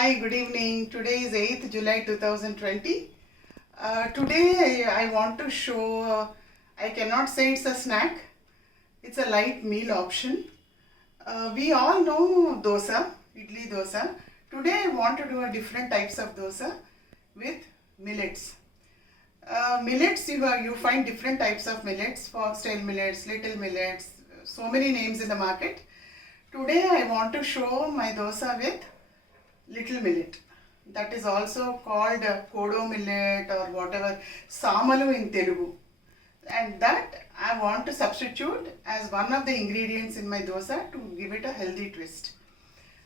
Hi, good evening. Today is 8th July 2020. Today I want to show, I cannot say it's a snack, it's a light meal option. We all know dosa, idli dosa. Today I want to do a different types of dosa with millets. Millets, you find different types of millets, foxtail millets, little millets, so many names in the market. Today I want to show my dosa with little millet. That is also called kodo millet or whatever, samalu in Telugu. And that I want to substitute as one of the ingredients in my dosa to give it a healthy twist.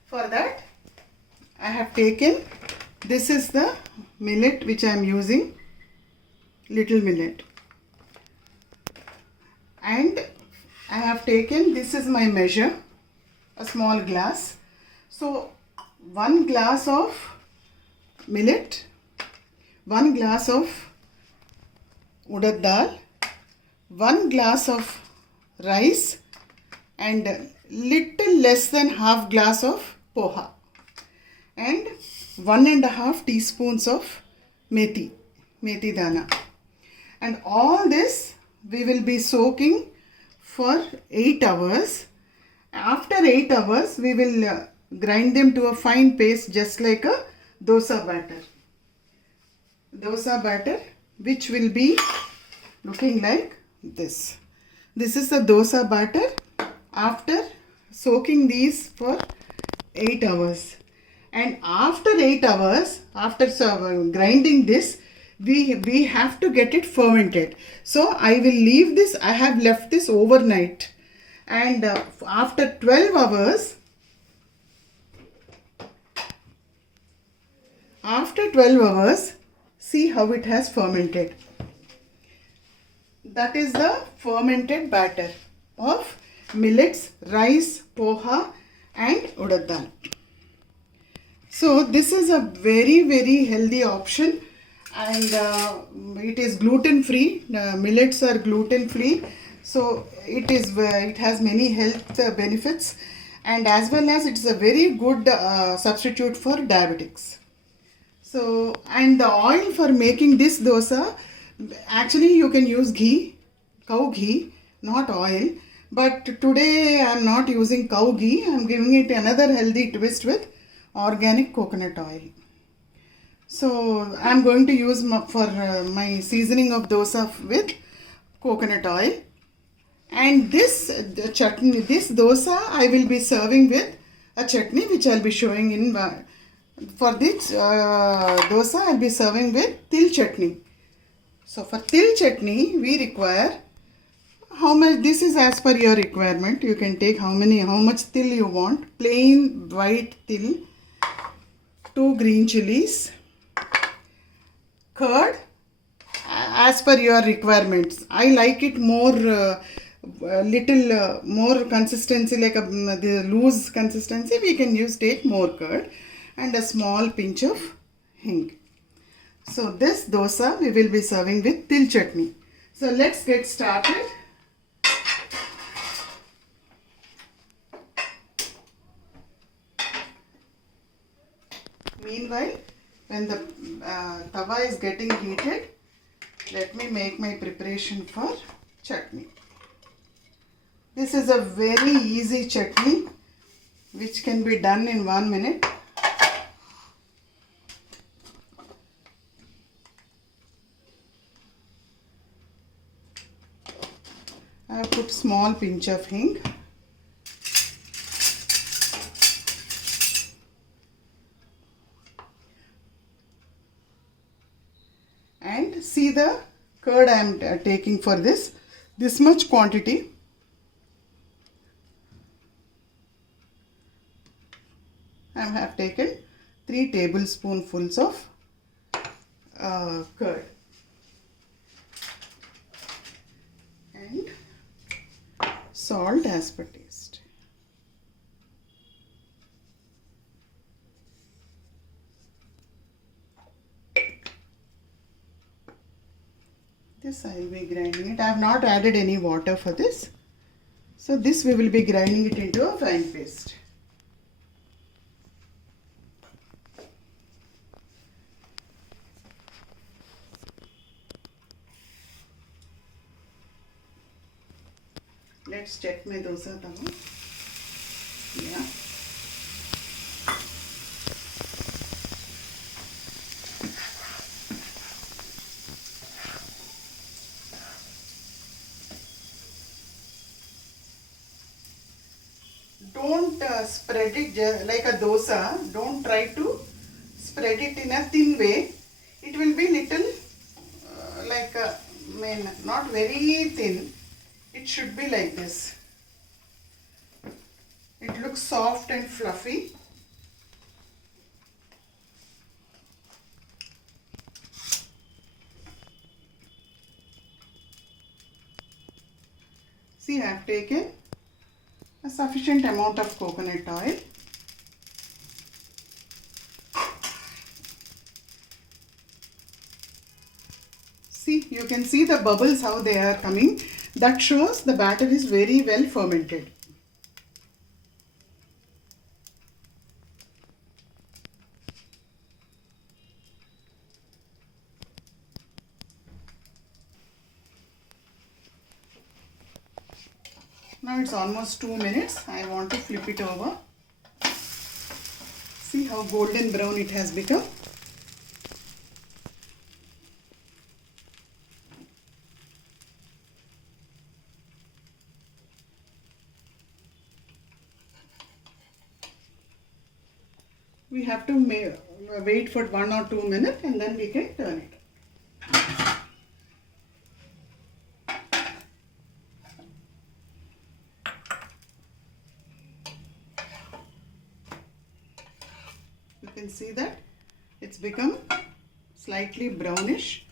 For that, I have taken, this is the millet which I am using, little millet. And I have taken, this is my measure, a small glass. So 1 glass of millet, 1 glass of urad dal, 1 glass of rice and little less than half glass of poha and 1.5 teaspoons of methi dana. And all this we will be soaking for 8 hours. After 8 hours we will grind them to a fine paste just like a dosa batter. Dosa batter which will be looking like this. This is the dosa batter after soaking these for 8 hours. And after 8 hours, after grinding this, we have to get it fermented. So I will leave this, I have left this overnight. And after 12 hours, see how it has fermented. That is the fermented batter of millets, rice, poha and urad dal. So this is a very healthy option and it is gluten free. Millets are gluten free. So it has many health benefits and as well as it's a very good substitute for diabetics. So, and the oil for making this dosa, actually you can use ghee, cow ghee, not oil. But today I am not using cow ghee. I am giving it another healthy twist with organic coconut oil. So, I am going to use for my seasoning of dosa with coconut oil. And this chutney, this dosa I will be serving with a chutney which I will be showing in for this dosa I will be serving with til chutney. So for til chutney we require how much, this is as per your requirement. You can take how much til you want. Plain white til, 2 green chilies, curd as per your requirements. I like it more little more consistency, like the loose consistency. We can take more curd and a small pinch of hing. So this dosa we will be serving with til chutney. So let's get started. Meanwhile, when the tawa is getting heated, let me make my preparation for chutney. This is a very easy chutney which can be done in 1 minute. I have put small pinch of hing. And see the curd I am taking for this much quantity. I have taken 3 tablespoonfuls of curd. And salt as per taste. This I will be grinding it. I have not added any water for this. So this we will be grinding it into a fine paste. Let's check my dosa tawa. Yeah. Don't spread it like a dosa. Don't try to spread it in a thin way. It will be little like not very thin. It should be like this. It looks soft and fluffy. See, I have taken a sufficient amount of coconut oil. See, you can see the bubbles how they are coming. That shows the batter is very well fermented. Now it's almost 2 minutes. I want to flip it over. See how golden brown it has become. We have to wait for 1 or 2 minutes and then we can turn it. You can see that it's become slightly brownish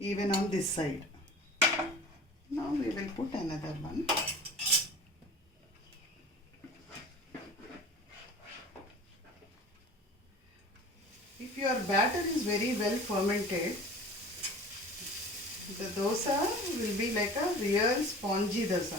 even on this side. Now we will put another one. If your batter is very well fermented, the dosa will be like a real spongy dosa.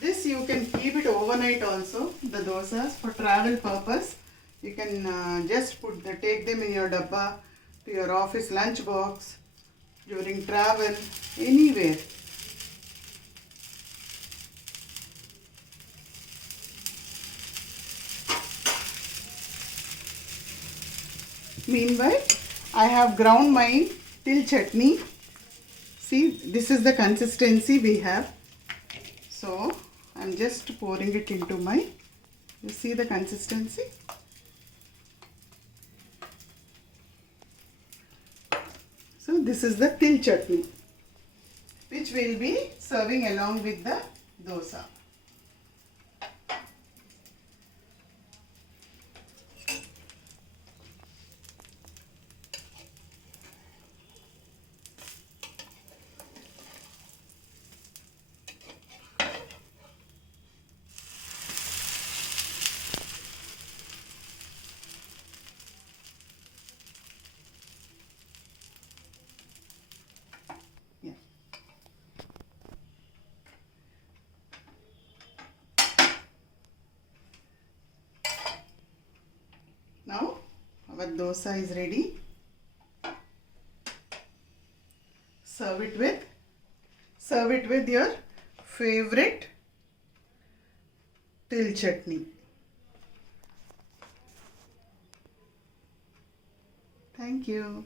This you can keep it overnight also, the dosas, for travel purpose. You can just take them in your dabba, to your office lunch box, during travel, anywhere. Meanwhile, I have ground my til chutney. See, this is the consistency we have. So, I'm just pouring it into you see the consistency? So, this is the til chutney, which we'll be serving along with the dosa. Now our dosa is ready. Serve it with your favorite til chutney. Thank you.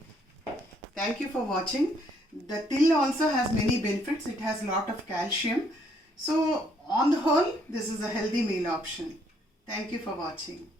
Thank you for watching. The til also has many benefits. It has a lot of calcium. So on the whole, this is a healthy meal option. Thank you for watching.